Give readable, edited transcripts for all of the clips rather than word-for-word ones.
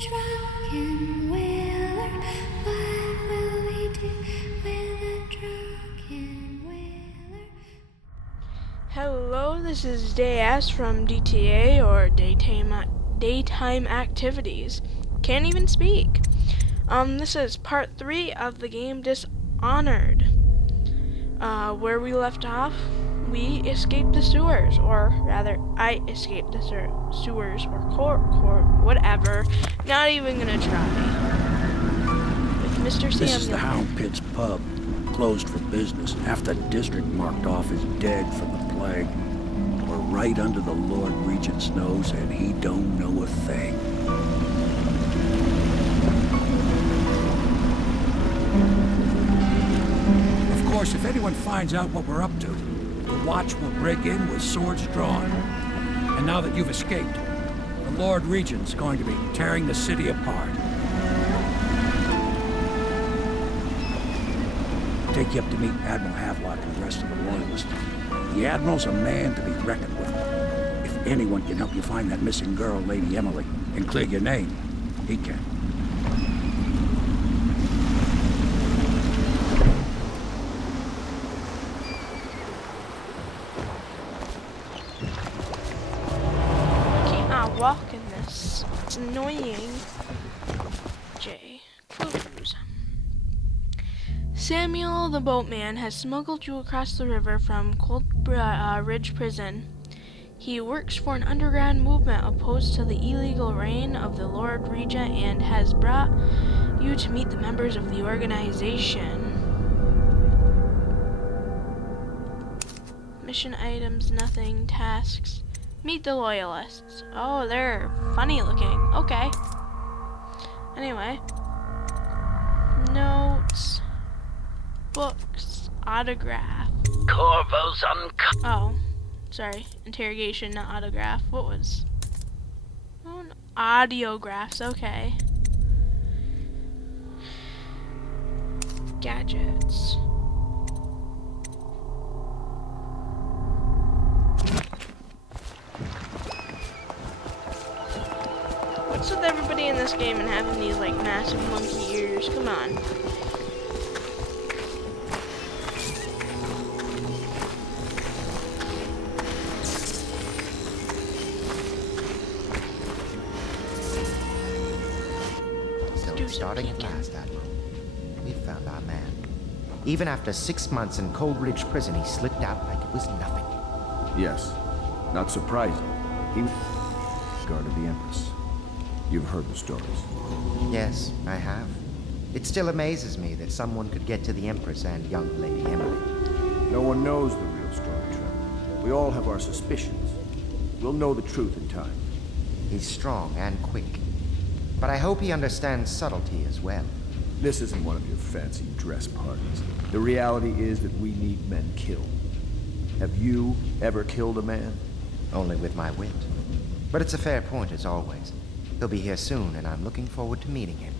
drunken whaler? What will we do with a drunken whaler? Hello, this is DS from DTA, or Daytime Activities. Can't even speak. This is part 3 of the game Dishonored. Where we left off, we escaped the sewers, or rather, I escaped the sewers, or court, whatever. Not even gonna try. With Mr. Samuel. This is the Hound Pit's pub, closed for business. Half the district marked off as dead from the plague. We're right under the Lord Regent's nose, and he don't know a thing. Of course, if anyone finds out what we're up to, the Watch will break in with swords drawn. And now that you've escaped, the Lord Regent's going to be tearing the city apart. Take you up to meet Admiral Havelock and the rest of the Loyalists. The Admiral's a man to be reckoned with. If anyone can help you find that missing girl, Lady Emily, and clear your name, he can. Walk in this. It's annoying. J. Clues. Samuel the boatman has smuggled you across the river from Cold Ridge Prison. He works for an underground movement opposed to the illegal reign of the Lord Regent and has brought you to meet the members of the organization. Mission items, nothing. Tasks. Meet the Loyalists. Oh, they're funny looking. Okay. Anyway. Notes. Books. Autograph. Corvo's Oh. Sorry. Interrogation, not autograph. What was... Oh, no. Audiographs. Okay. Gadgets. What's with everybody in this game and having these like massive monkey ears? Come on. So starting at last, Admiral. We found our man. Even after 6 months in Cold Ridge Prison, he slipped out like it was nothing. Yes. Not surprising. He guarded the Empress. You've heard the stories. Yes, I have. It still amazes me that someone could get to the Empress and young Lady Emily. No one knows the real story, Trevor. We all have our suspicions. We'll know the truth in time. He's strong and quick. But I hope he understands subtlety as well. This isn't one of your fancy dress parties. The reality is that we need men killed. Have you ever killed a man? Only with my wit. But it's a fair point as always. He'll be here soon, and I'm looking forward to meeting him.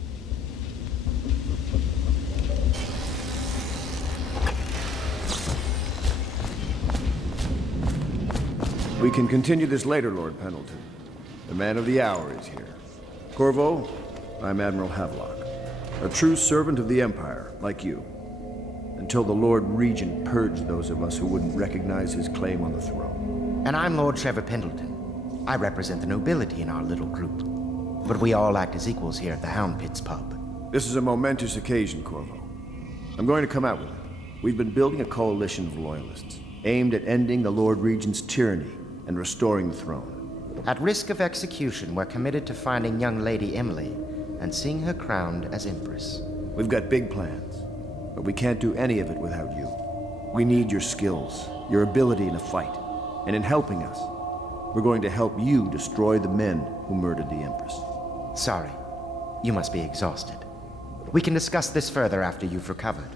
We can continue this later, Lord Pendleton. The man of the hour is here. Corvo, I'm Admiral Havelock. A true servant of the Empire, like you. Until the Lord Regent purged those of us who wouldn't recognize his claim on the throne. And I'm Lord Trevor Pendleton. I represent the nobility in our little group. But we all act as equals here at the Hound Pit's pub. This is a momentous occasion, Corvo. I'm going to come out with it. We've been building a coalition of loyalists, aimed at ending the Lord Regent's tyranny and restoring the throne. At risk of execution, we're committed to finding young Lady Emily and seeing her crowned as Empress. We've got big plans, but we can't do any of it without you. We need your skills, your ability in a fight, and in helping us, we're going to help you destroy the men who murdered the Empress. Sorry. You must be exhausted. We can discuss this further after you've recovered.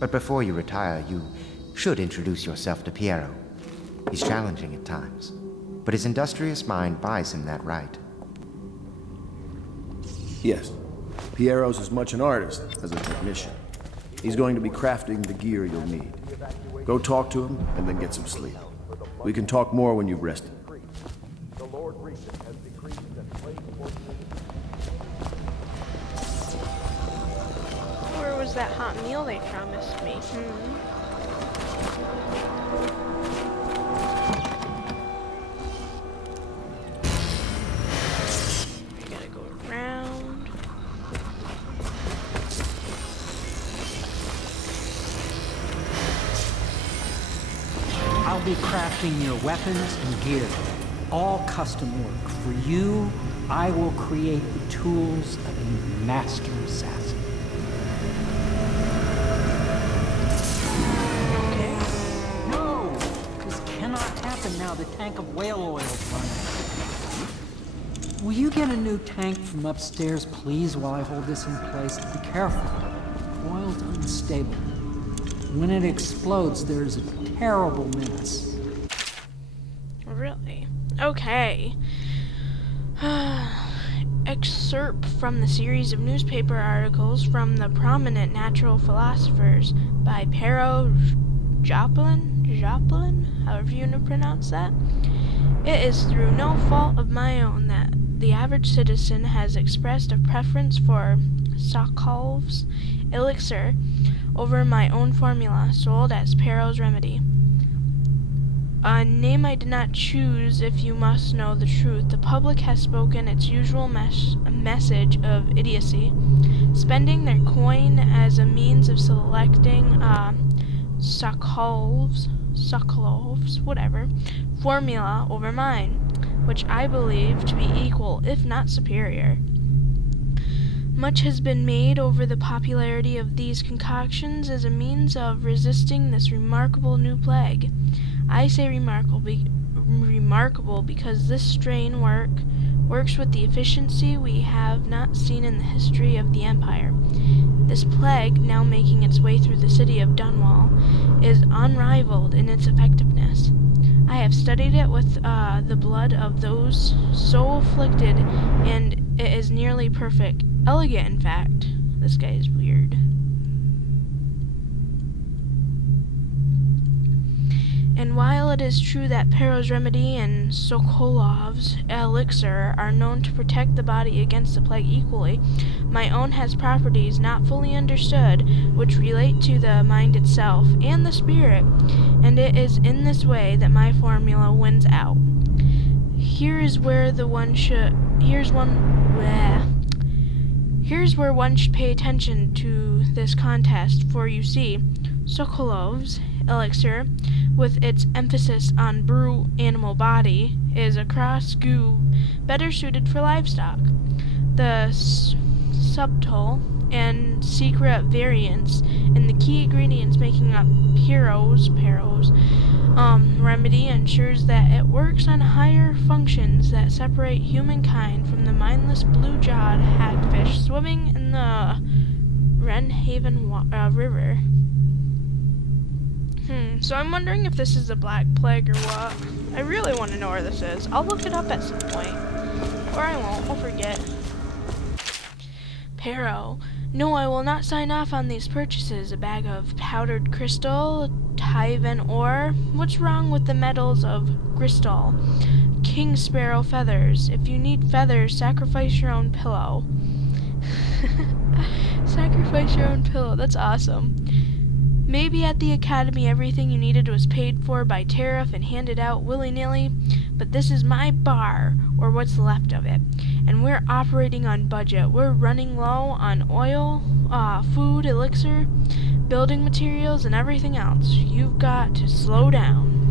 But before you retire, you should introduce yourself to Piero. He's challenging at times, but his industrious mind buys him that right. Yes. Piero's as much an artist as a technician. He's going to be crafting the gear you'll need. Go talk to him, and then get some sleep. We can talk more when you've rested. The Lord Where was that hot meal they promised me? I gotta go around. I'll be crafting your weapons and gear, all custom work. For you, I will create the tools of a master assassin. Okay. No! This cannot happen now the tank of whale oil is running. Will you get a new tank from upstairs, please, while I hold this in place? Be careful. Oil's unstable. When it explodes, there's a terrible mess. Really? Okay. Excerpt from the series of newspaper articles from the prominent natural philosophers by Pero Joplin, however you want to pronounce that. It is through no fault of my own that the average citizen has expressed a preference for Sokol's elixir over my own formula, sold as Pero's remedy. A name I did not choose, if you must know the truth. The public has spoken its usual message of idiocy, spending their coin as a means of selecting Sokolov's whatever formula over mine, which I believe to be equal, if not superior. Much has been made over the popularity of these concoctions as a means of resisting this remarkable new plague. I say remarkable because this strain works with the efficiency we have not seen in the history of the Empire. This plague, now making its way through the city of Dunwall, is unrivaled in its effectiveness. I have studied it with the blood of those so afflicted, and it is nearly perfect. Elegant, in fact. This guy is weird. And while it is true that Pero's remedy and Sokolov's elixir are known to protect the body against the plague equally, my own has properties not fully understood which relate to the mind itself and the spirit, and it is in this way that my formula wins out. Here's where one should pay attention to this contest, for you see, Sokolov's elixir, with its emphasis on brute animal body, is a cross goo better suited for livestock. The subtle and secret variance in the key ingredients making up Pero's remedy ensures that it works on higher functions that separate humankind from the mindless blue-jawed hagfish swimming in the Wrenhaven River. So I'm wondering if this is the Black Plague or what. I really want to know where this is. I'll look it up at some point. Or I won't. I'll forget. Pero. No, I will not sign off on these purchases. A bag of powdered crystal, Tyven ore. What's wrong with the metals of crystal? King sparrow feathers. If you need feathers, sacrifice your own pillow. Sacrifice your own pillow. That's awesome. Maybe at the academy everything you needed was paid for by tariff and handed out willy-nilly, but this is my bar, or what's left of it, and we're operating on budget. We're running low on oil, food, elixir, building materials, and everything else. You've got to slow down.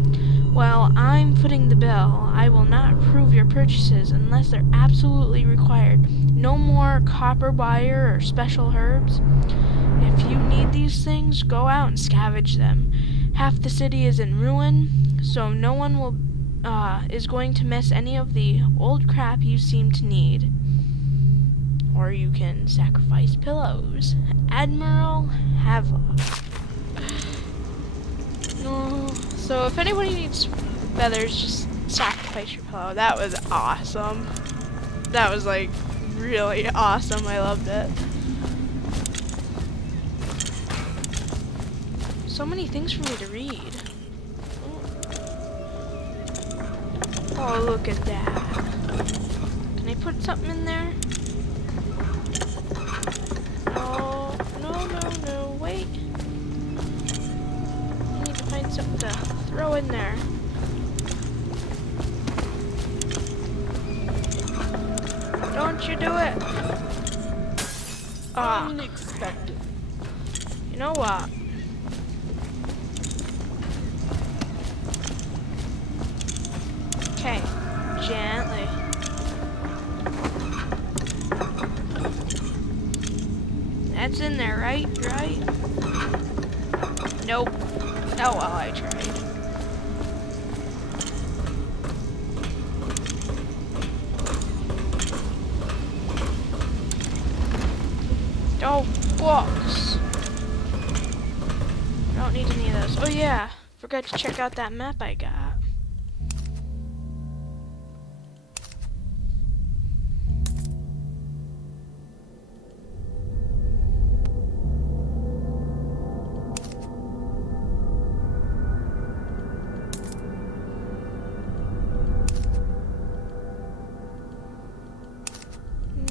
While I'm footing the bill, I will not approve your purchases unless they're absolutely required. No more copper wire or special herbs. If you need these things, go out and scavenge them. Half the city is in ruin, so no one is going to miss any of the old crap you seem to need. Or you can sacrifice pillows. Admiral Havelock. So if anybody needs feathers, just sacrifice your pillow. That was awesome. That was like really awesome. I loved it. So many things for me to read. Oh, look at that. put something in there? No, no, no, no, wait. I need to find something to throw in there. Don't you do it! Ah, Unexpected. you know what? Okay, gently. That's in there, right? Right? Nope. Oh well, I tried. Oh, books. I don't need any of those. Oh yeah, forgot to check out that map I got.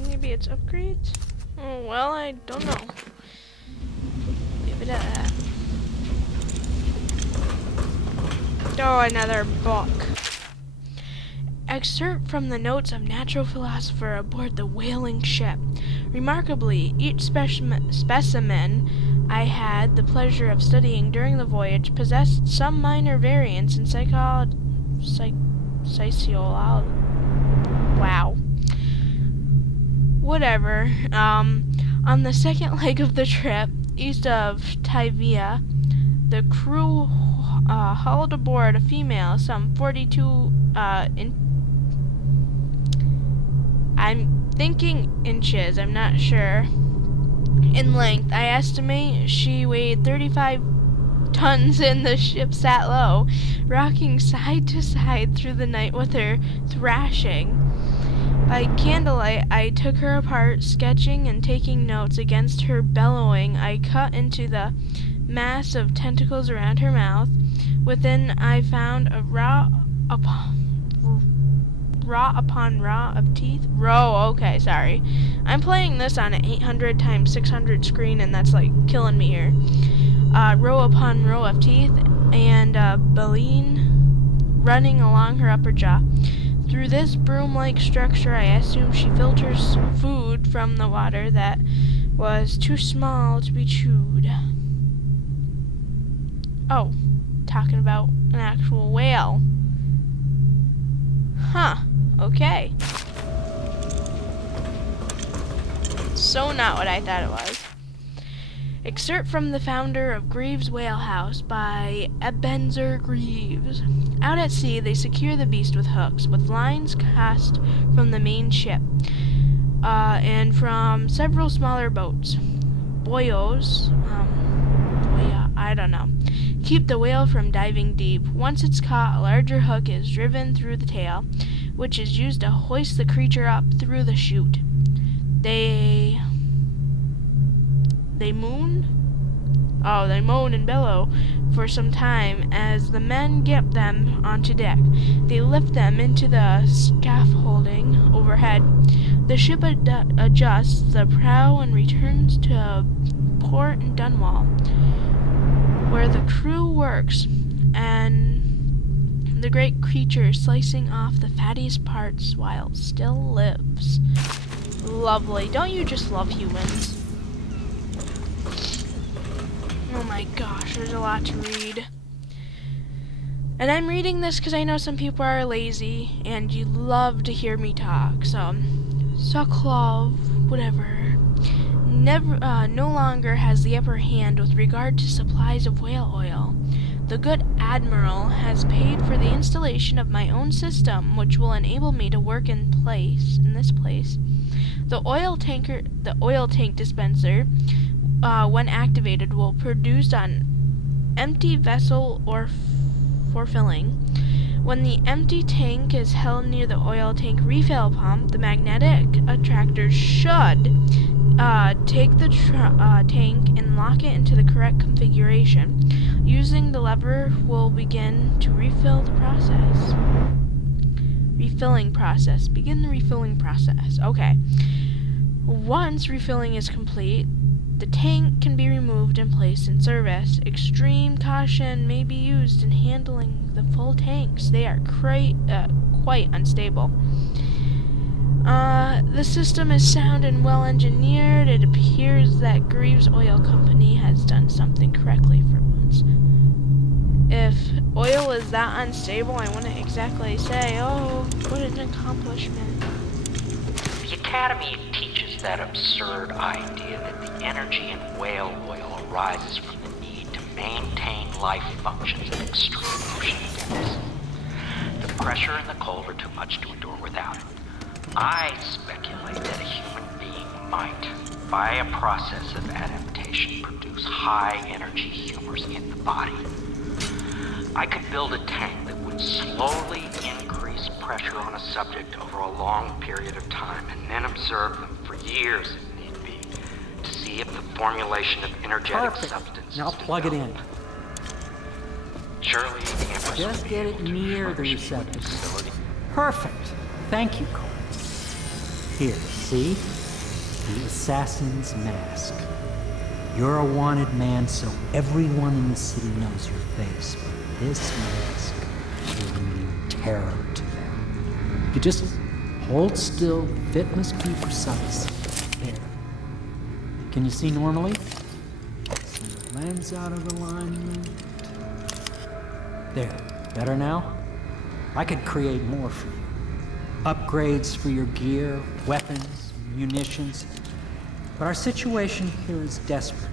Maybe it's upgrades? Oh, well, I don't know. Leave it at that. Oh, another book. Excerpt from the notes of natural philosopher aboard the whaling ship. Remarkably, each specimen I had the pleasure of studying during the voyage possessed some minor variance in sociology. Wow. Whatever. On the second leg of the trip, east of Tivia, the crew hauled aboard a female, some 42 I'm thinking inches, I'm not sure, in length. I estimate she weighed 35 tons and the ship sat low, rocking side to side through the night with her thrashing. By candlelight, I took her apart, sketching and taking notes. Against her bellowing, I cut into the mass of tentacles around her mouth. Within, I found a raw upon raw of teeth. Okay, sorry. I'm playing this on an 800 x 600 screen, and that's like killing me here. Row upon row of teeth, and baleen running along her upper jaw. Through this broom-like structure, I assume she filters food from the water that was too small to be chewed. Oh, talking about an actual whale. Huh, okay. So not what I thought it was. Excerpt from the founder of Greaves Whale House by Ebenezer Greaves. Out at sea, they secure the beast with hooks, with lines cast from the main ship, and from several smaller boats. Boyos, I don't know, keep the whale from diving deep. Once it's caught, a larger hook is driven through the tail, which is used to hoist the creature up through the chute. They moan and bellow for some time as the men get them onto deck. They lift them into the scaffolding overhead. The ship adjusts the prow and returns to port in Dunwall, where the crew works, and the great creature slicing off the fattiest parts while it still lives. Lovely. Don't you just love humans? Oh my gosh, there's a lot to read. And I'm reading this because I know some people are lazy and you love to hear me talk. So, Sokolov, whatever, no longer has the upper hand with regard to supplies of whale oil. The good Admiral has paid for the installation of my own system, which will enable me to work in this place. The oil tank dispenser, when activated, will produce an empty vessel or for filling. When the empty tank is held near the oil tank refill pump, the magnetic attractor should take the tank and lock it into the correct configuration. Using the lever will begin to refill the process. Refilling process. Begin the refilling process. Okay. Once refilling is complete, the tank can be removed and placed in service. Extreme caution may be used in handling the full tanks. They are quite unstable. The system is sound and well engineered. It appears that Greaves Oil Company has done something correctly for once. If oil is that unstable, I wouldn't exactly say, oh, what an accomplishment. The Academy teaches that absurd idea that the energy in whale oil arises from the need to maintain life functions at extreme ocean depths. The pressure and the cold are too much to endure without it. I speculate that a human being might, by a process of adaptation, produce high-energy humors in the body. I could build a tank that would slowly increase pressure on a subject over a long period of time and then observe them for years if need be to see if the formulation of energetic Perfect. substances Now plug it in. Surely the Empress Just would be get able it to near the furnish me with receptacles. facility. Perfect. Thank you, Cole. Here, see? The assassin's mask. You're a wanted man, so everyone in the city knows your face. But this mask will mean terror to them. If you just hold still, the fit must be precise. There. Can you see normally? Some lens out of alignment. There. Better now? I could create more for you. Upgrades for your gear, weapons, munitions. But our situation here is desperate.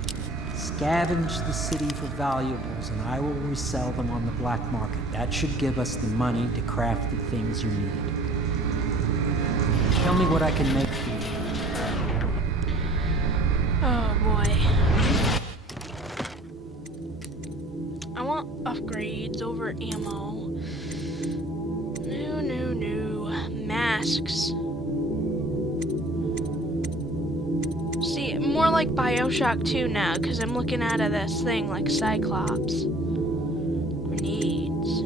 Scavenge the city for valuables, and I will resell them on the black market. That should give us the money to craft the things you need. Tell me what I can make for you. Oh boy. I want upgrades over ammo. No. Masks. See, more like Bioshock 2 now, because I'm looking out of this thing like Cyclops. Grenades.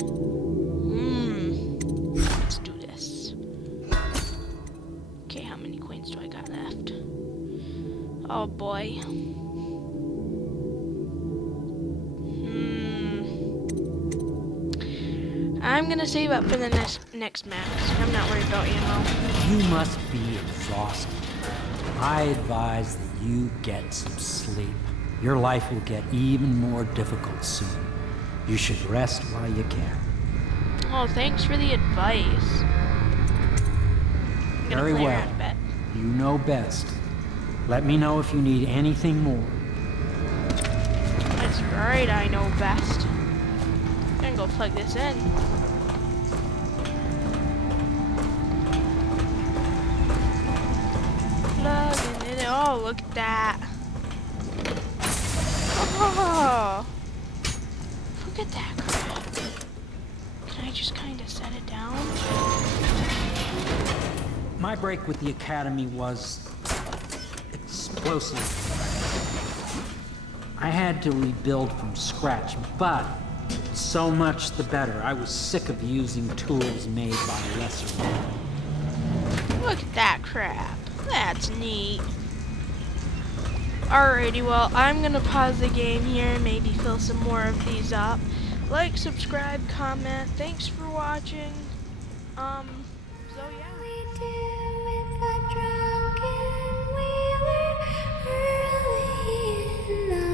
Let's do this. Okay, how many coins do I got left? Oh boy. I'm gonna save up for the next mask. I'm not worried about ammo. You must be exhausted. I advise that you get some sleep. Your life will get even more difficult soon. You should rest while you can. Oh, thanks for the advice. I'm gonna Very play well. around a bit. You know best. Let me know if you need anything more. That's right, I know best. I'm gonna go plug this in. Plugging it in. Oh, look at that. Oh, look at that crap. Can I just kind of set it down? My break with the Academy was explosive. I had to rebuild from scratch, but so much the better. I was sick of using tools made by lesser men. Look at that crap. That's neat. Alrighty, well, I'm gonna pause the game here and maybe fill some more of these up. Like, subscribe, comment. Thanks for watching. So yeah. We do with a drunken wheeler early in the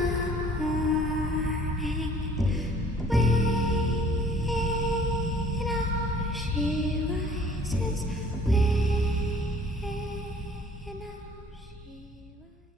morning. Wait, she rises. Wait.